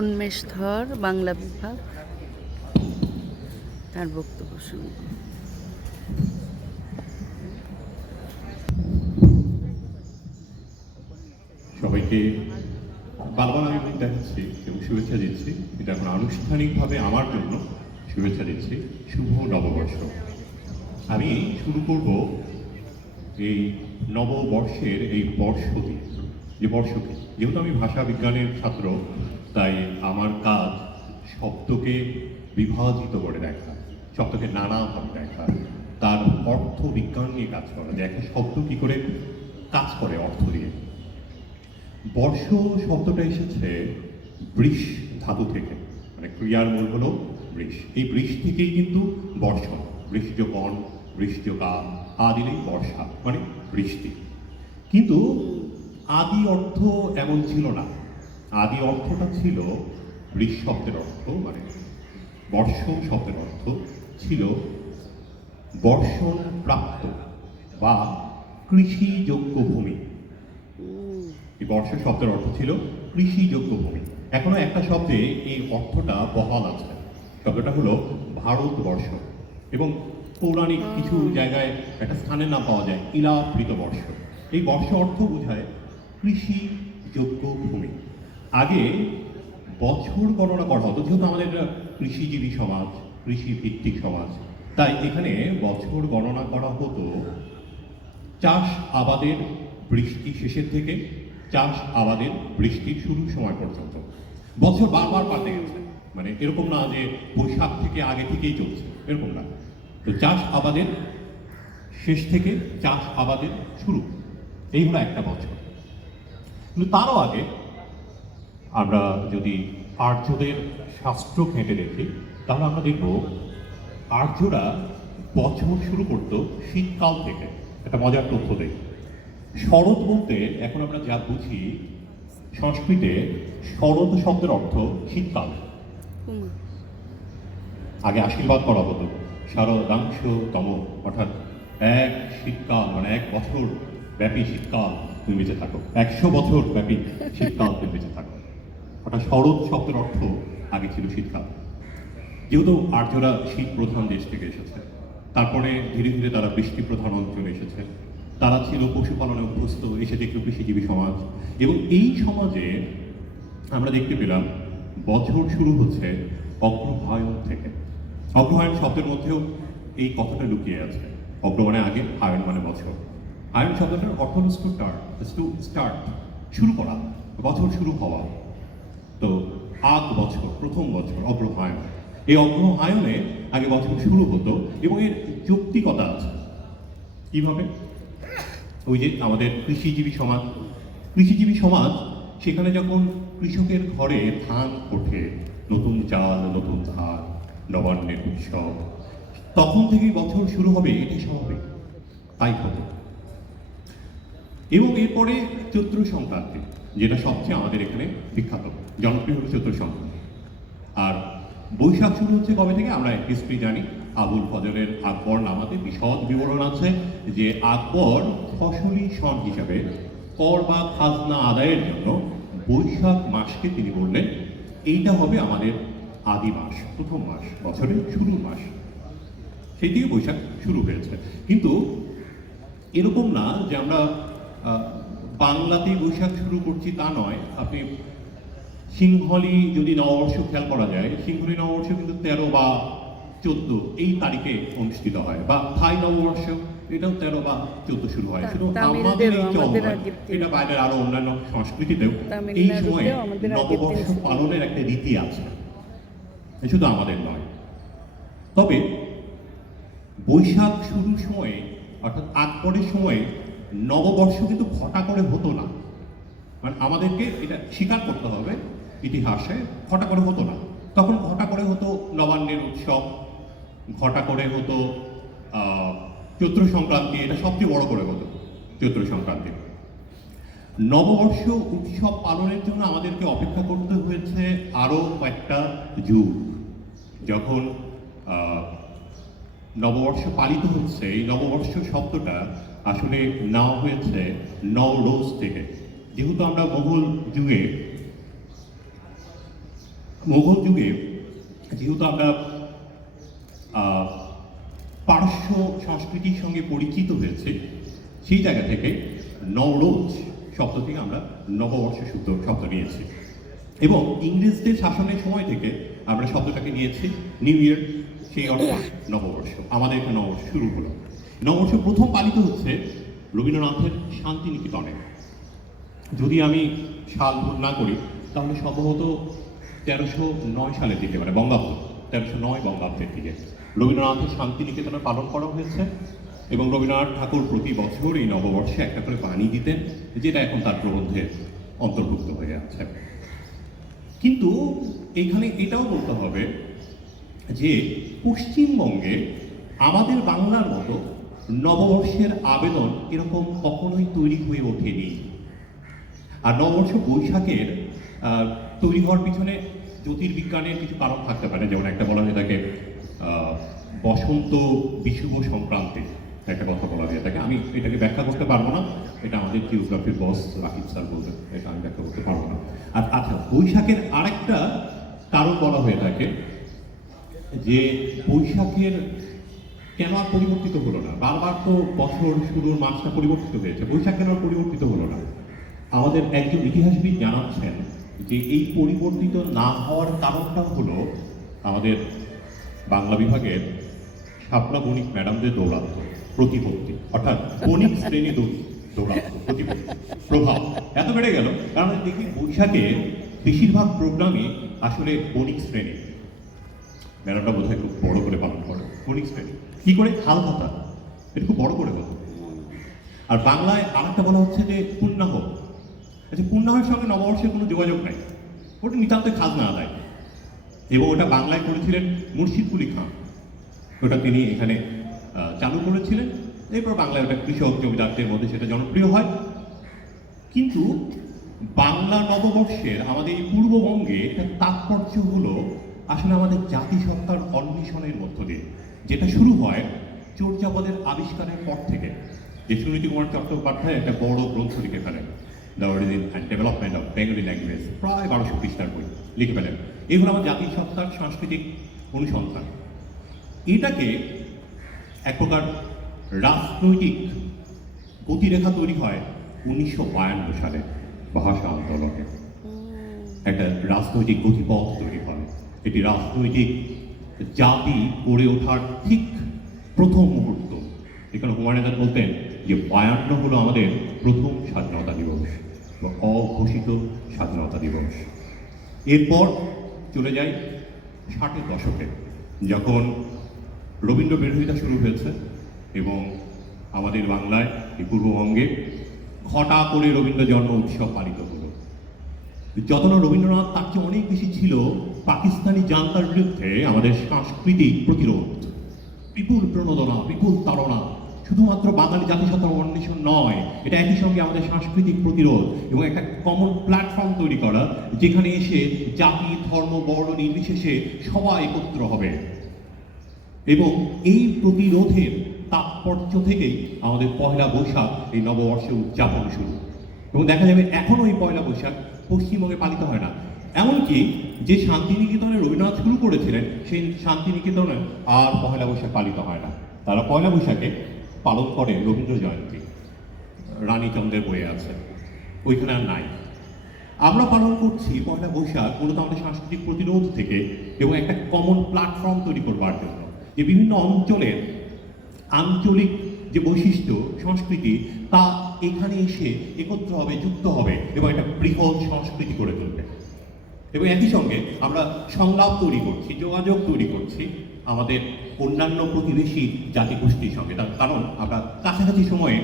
উন্মেষ ধর, বাংলা বিভাগ। তার বক্তব্য শুনব সবাইকে বারবার আমি দেখাচ্ছি, এবং শুভেচ্ছা দিচ্ছি। এটা এখন আনুষ্ঠানিকভাবে আমার জন্য শুভেচ্ছা দিচ্ছি। শুভ নববর্ষ। আমি শুরু করব এই নববর্ষের এই বর্ষ দিয়ে যে বর্ষকে। যেহেতু আমি ভাষা বিজ্ঞানের ছাত্র তাই আমার কাজ শব্দকে বিভাজিত করে দেখা, শব্দকে নানাভাবে দেখা। তার অর্থ বিজ্ঞান নিয়ে কাজ করা, যে একটা শব্দ কি করে কাজ করে অর্থ দিয়ে। বর্ষ শব্দটা এসেছে বৃষ ধাতু থেকে মানে ক্রিয়ার মূল হলো বৃষ। এই বৃষ থেকেই কিন্তু বর্ষণ বৃষ্টিজ গণ বৃষ্টিজ গা আ দিলেই বর্ষা মানে বৃষ্টি। কিন্তু আদি অর্থ এমন ছিল না। আদি অর্থটা ছিল বৃষ শব্দের অর্থ মানে বর্ষণ শব্দের অর্থ ছিল বর্ষণ প্রাপ্ত বা কৃষিযোগ্য ভূমি। এই বর্ষ শব্দের অর্থ ছিল কৃষিযোগ্য ভূমি। এখনও একটা শব্দে এই অর্থটা বহাল আছে। শব্দটা হলো ভারতবর্ষ। এবং পৌরাণিক কিছু জায়গায় একটা স্থানের নাম পাওয়া যায় ইলাবৃত বর্ষ এই বর্ষ অর্থ বোঝায় কৃষিযোগ্য ভূমি। আগে বছর গণনা করা হতো, যেহেতু আমাদের এটা কৃষিজীবী সমাজ কৃষি ভিত্তিক সমাজ। তাই এখানে বছর গণনা করা হতো চাষ আবাদের বৃষ্টি শেষের থেকে, চাষ আবাদের বৃষ্টির শুরুর সময় পর্যন্ত। বছর বারবার পাল্টে গেছে। মানে এরকম না যে বৈশাখ থেকে আগে থেকেই চলছে, এরকম না। তো চাষ আবাদের শেষ থেকে চাষ আবাদের শুরু, এই হলো একটা বছর। কিন্তু তারও আগে আমরা যদি আর্যদের শাস্ত্র ঘেঁটে দেখি তাহলে আমরা দেখব আর্যরা বছর শুরু করতো শীতকাল থেকে। একটা মজার তথ্য দেই। শরৎ বলতে এখন আমরা যা বুঝি সংস্কৃতে শরৎ শব্দের অর্থ শীতকাল। আগে আশীর্বাদ করা হতো। শারদাংশতম অর্থাৎ এক শীতকাল মানে এক বছর ব্যাপী শীতকাল তুমি বেঁচে থাকো। একশো বছর ব্যাপী শীতকাল তুমি বেঁচে থাকো। অর্থাৎ শরৎ শব্দের অর্থ আগে ছিল শীতকাল। যেহেতু আর্যরা শীত প্রধান দেশ থেকে এসেছে, তারপরে ধীরে ধীরে তারা বৃষ্টি প্রধান অঞ্চলে এসেছে, তারা ছিল পশুপালনে অভ্যস্ত এসে দেখল কৃষিজীবী সমাজ এবং এই সমাজে আমরা দেখতে পেলাম বছর শুরু হচ্ছে অগ্রহায়ণ থেকে। অগ্রহায়ণ শব্দের মধ্যেও এই কথাটা লুকিয়ে আছে। অগ্র মানে আগে হায়ন মানে বছর। আয়ন শব্দটার অর্থ টু স্টার্ট টু স্টার্ট শুরু করা, বছর শুরু হওয়া। তো আগ বছর, প্রথম বছর অগ্রহায়ণ। এই অগ্রহায়ণে আগে বছর শুরু হতো এবং এর যৌক্তিকতা আছে। কীভাবে? ওই যে আমাদের কৃষিজীবী সমাজ। কৃষিজীবী সমাজ, সেখানে যখন কৃষকের ঘরে ধান ওঠে, নতুন চাল, নতুন ধান, নবান্নের উৎসব, তখন থেকেই বছর শুরু হবে এটি স্বাভাবিক। তাই হতো এবং এরপরে চৈত্র সংক্রান্তি, যেটা সবচেয়ে আমাদের এখানে বিখ্যাত। জনপ্রিয় হলো চৈত্র সংক্রান্তি। আর বৈশাখ শুরু হচ্ছে কবে থেকে? আমরা হিস্ট্রি জানি। আবুল ফজরের আকবর নামাতে বিশদ বিবরণ আছে যে আকবর ফসলি সন হিসাবে কর বা খাজনা আদায়ের জন্য বৈশাখ মাসকে তিনি বললেন। এইটা হবে আমাদের আদি মাস, প্রথম মাস, বছরের শুরুর মাস। সেই থেকে বৈশাখ শুরু হয়েছে। কিন্তু এরকম না যে আমরা বাংলাতেই বৈশাখ শুরু করছি তা নয়। আপনি সিংহলি যদি নববর্ষ খেয়াল করা যায় সিংহলি নববর্ষ কিন্তু তেরো বা চোদ্দ এই তারিখে অনুষ্ঠিত হয় বা থাই নববর্ষ এটাও তেরো বা চোদ্দ শুরু হয়। শুধু আমাদের এই। এটা বাইরের আরও অন্যান্য সংস্কৃতিতেও এই সময়ে নববর্ষ পালনের একটা রীতি আছে। শুধু আমাদের নয়। তবে বৈশাখ শুরুর সময়ে অর্থাৎ আকবরের সময়ে নববর্ষ কিন্তু ঘটা করে হতো না। মানে আমাদেরকে এটা স্বীকার করতে হবে ইতিহাসে, ঘটা করে হতো না। তখন ঘটা করে হতো নবান্নের উৎসব, ঘটা করে হতো চৈত্র সংক্রান্তি, এটা সবচেয়ে বড় করে হতো চৈত্র সংক্রান্তি। নববর্ষ উৎসব পালনের জন্য আমাদেরকে অপেক্ষা করতে হয়েছে আরও কয়েকটা যুগ। যখন নববর্ষ পালিত হচ্ছে, এই নববর্ষ শব্দটা আসলে নেওয়া হয়েছে নওরোজ থেকে। যেহেতু আমরা মোগল যুগে মোগল যুগে যেহেতু আমরা পারস্য সংস্কৃতির সঙ্গে পরিচিত হয়েছে, সেই জায়গা থেকে নবরোজ শব্দ থেকে আমরা নববর্ষ শুদ্ধ শব্দ নিয়েছি। এবং ইংরেজদের শাসনের সময় থেকে আমরা শব্দটাকে নিয়েছি, নিউ ইয়ার, সেই অর্থ নববর্ষ। আমাদের এখানে নববর্ষ শুরু হলো। নববর্ষ প্রথম পালিত হচ্ছে রবীন্দ্রনাথের শান্তিনিকেতনে। যদি আমি সাল ভুল না করি, তাহলে সম্ভবত তেরোশো নয় সালের দিকে মানে বঙ্গাব্দ, তেরোশো নয় বঙ্গাব্দের দিকে। রবীন্দ্রনাথের শান্তিনিকেতনে পালন করা হয়েছে এবং রবীন্দ্রনাথ ঠাকুর প্রতি বছর এই নববর্ষে একটা করে পানি দিতেন, যেটা এখন তার প্রবন্ধে অন্তর্ভুক্ত হয়ে আছে। কিন্তু এখানে এটাও বলতে হবে যে পশ্চিমবঙ্গে আমাদের বাংলার মতো নববর্ষের আবেদন এরকম কখনোই তৈরি হয়ে ওঠেনি। আর নববর্ষ বৈশাখের তৈরি হওয়ার পিছনে জ্যোতির্বিজ্ঞানের কিছু কারণ থাকতে পারে। যেমন একটা বলা হয়ে থাকে বসন্ত বিশুভ সংক্রান্তি একটা কথা বলা হয়ে থাকে আমি এটাকে ব্যাখ্যা করতে পারব না। এটা আমাদের জিওগ্রাফির বস রাকিব স্যার বলবেন, এটা আমি ব্যাখ্যা করতে পারব না। আর আচ্ছা বৈশাখের আরেকটা কারণ বলা হয়ে থাকে যে বৈশাখের কেন আর পরিবর্তিত হলো না? বারবার তো বছর শুরুর মাসটা পরিবর্তিত হয়েছে, বৈশাখ কেন পরিবর্তিত হলো না? আমাদের একজন ইতিহাসবিদ জানাচ্ছেন যে এই পরিবর্তিত না হওয়ার কারণটা হলো আমাদের বাংলা বিভাগের শাপলা বণিক ম্যাডামদের দৌরাত্ম, প্রতিপত্তি, অর্থাৎ বণিক শ্রেণি দৌ- দৌরাত্ম, প্রতিপত্তি, প্রভাব। এত বেড়ে গেল। কারণ দেখি বৈশাখে বেশিরভাগ প্রোগ্রামই আসলে বণিক শ্রেণি। মেলাটা বোধ হয় খুব বড় করে পালন করে। শ্রেণি কি করে? হালখাতা। এটা খুব বড় করে হতো আর বাংলায় আরেকটা বলা হচ্ছে যে পুণ্যাহ। আচ্ছা পুণ্যাহের সঙ্গে নববর্ষের কোনো যোগাযোগ নাই। ওটা নিতান্ত খাজনা আদায়। এবং ওটা বাংলায় করেছিলেন মুর্শিদ কুলি খান। ওটা তিনি এখানে চালু করেছিলেন। এরপর বাংলায় ওটা কৃষক জমিদারদের মধ্যে সেটা জনপ্রিয় হয়। কিন্তু বাংলা নববর্ষের আমাদের এই পূর্ববঙ্গে একটা তাৎপর্য হলো আসলে আমাদের জাতিসত্তার অন্বেষণের মধ্য দিয়ে যেটা শুরু হয় চর্যাপদের আবিষ্কারের পর থেকে। যে সুনীতি কুমার চট্টোপাধ্যায় একটা বড় গ্রন্থ লিখে ফেলেন। The origin and development of Bengali language প্রায় বারোশো পৃষ্ঠার বই লিখে ফেলেন। এগুলো আমার জাতিসত্তার সাংস্কৃতিক অনুসন্ধান। এটাকে এক প্রকার রাজনৈতিক গতিরেখা তৈরি হয় উনিশশো বায়ান্ন সালে ভাষা আন্দোলনে। একটা রাজনৈতিক গতিপথ তৈরি হয়। এটি রাজনৈতিক জাতি গড়ে ওঠার ঠিক প্রথম মুহূর্ত। এখানে হুমায়ুন বলতেন যে বায়ান্ন হলো আমাদের প্রথম স্বাধীনতা দিবস বা অঘোষিত স্বাধীনতা দিবস। এরপর চলে যাই ষাটের দশকে, যখন রবীন্দ্র বিরোধিতা শুরু হয়েছে এবং আমাদের বাংলায় এই পূর্ববঙ্গে ঘটা করে রবীন্দ্র জন্ম উৎসব পালিত হলো। যত না রবীন্দ্রনাথ তার চেয়ে অনেক বেশি ছিল পাকিস্তানি জান্তার বিরুদ্ধে আমাদের সাংস্কৃতিক প্রতিরোধ। বিপুল প্রণোদনা, বিপুল তাড়না, শুধুমাত্র বাঙালি জাতিসত্তার অন্বেষণ নয়, এটা একই সঙ্গে আমাদের সাংস্কৃতিক প্রতিরোধ এবং একটা কমন প্ল্যাটফর্ম তৈরি করা, যেখানে এসে জাতি, ধর্ম, বর্ণ নির্বিশেষে সবাই একত্র হবে। এবং এই প্রতিরোধের তাৎপর্য থেকেই আমাদের পয়লা বৈশাখ এই নববর্ষে উদযাপন শুরু। এবং দেখা যাবে এখনও এই পয়লা বৈশাখ পশ্চিমবঙ্গে পালিত হয় না। এমনকি যে শান্তিনিকেতনে রবীন্দ্রনাথ শুরু করেছিলেন, সেই শান্তিনিকেতনে আর পয়লা বৈশাখ পালিত হয় না। তারা পয়লা বৈশাখে পালন করে রবীন্দ্র জয়ন্তী। রানীচন্দ্রের বইয়ে আছে। ওইখানে আর নাই। আমরা পালন করছি পয়লা বৈশাখ মূলত আমাদের সাংস্কৃতিক প্রতিরোধ থেকে এবং একটা কমন প্ল্যাটফর্ম তৈরি করবার জন্য। যে বিভিন্ন অঞ্চলের আঞ্চলিক যে বৈশিষ্ট্য, সংস্কৃতি, তা এখানে এসে একত্র হবে, যুক্ত হবে এবং একটা বৃহৎ সংস্কৃতি করে তুলবে। এবং একই সঙ্গে আমরা সংলাপ তৈরি করছি, যোগাযোগ তৈরি করছি আমাদের অন্যান্য প্রতিবেশী জাতিগোষ্ঠীর সঙ্গে। তার কারণ আমরা কাছাকাছি সময়ে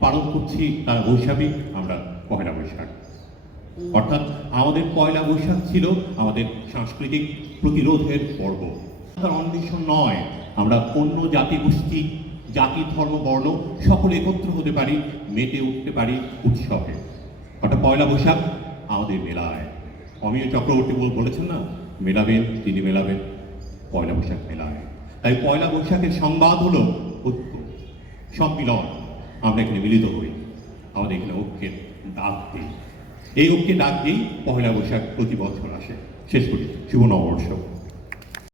পালন করছি, তার বৈশাখী, আমরা পয়লা বৈশাখ। অর্থাৎ আমাদের পয়লা বৈশাখ ছিল আমাদের সাংস্কৃতিক প্রতিরোধের পর্ব। তার অন্বেষণ নয়, আমরা অন্য জাতিগোষ্ঠী, জাতি, ধর্ম, বর্ণ সকলে একত্র হতে পারি, মেতে উঠতে পারি উৎসবে। অর্থাৎ পয়লা বৈশাখ আমাদের মেলায়। অমিয় চক্রবর্তী বল- বলেছেন না? মেলাবেন, তিনি মেলাবেন। পয়লা বৈশাখ মেলায়। তাই পয়লা বৈশাখের সংবাদ হলো ঐক্য, সম্মিলন। আমরা এখানে মিলিত হই। আমাদের এখানে ঐক্যের ডাক দিই। এই ঐক্যের ডাক দিয়েই পয়লা বৈশাখ প্রতি বছর আসে। শেষ করি। শুভ নববর্ষ।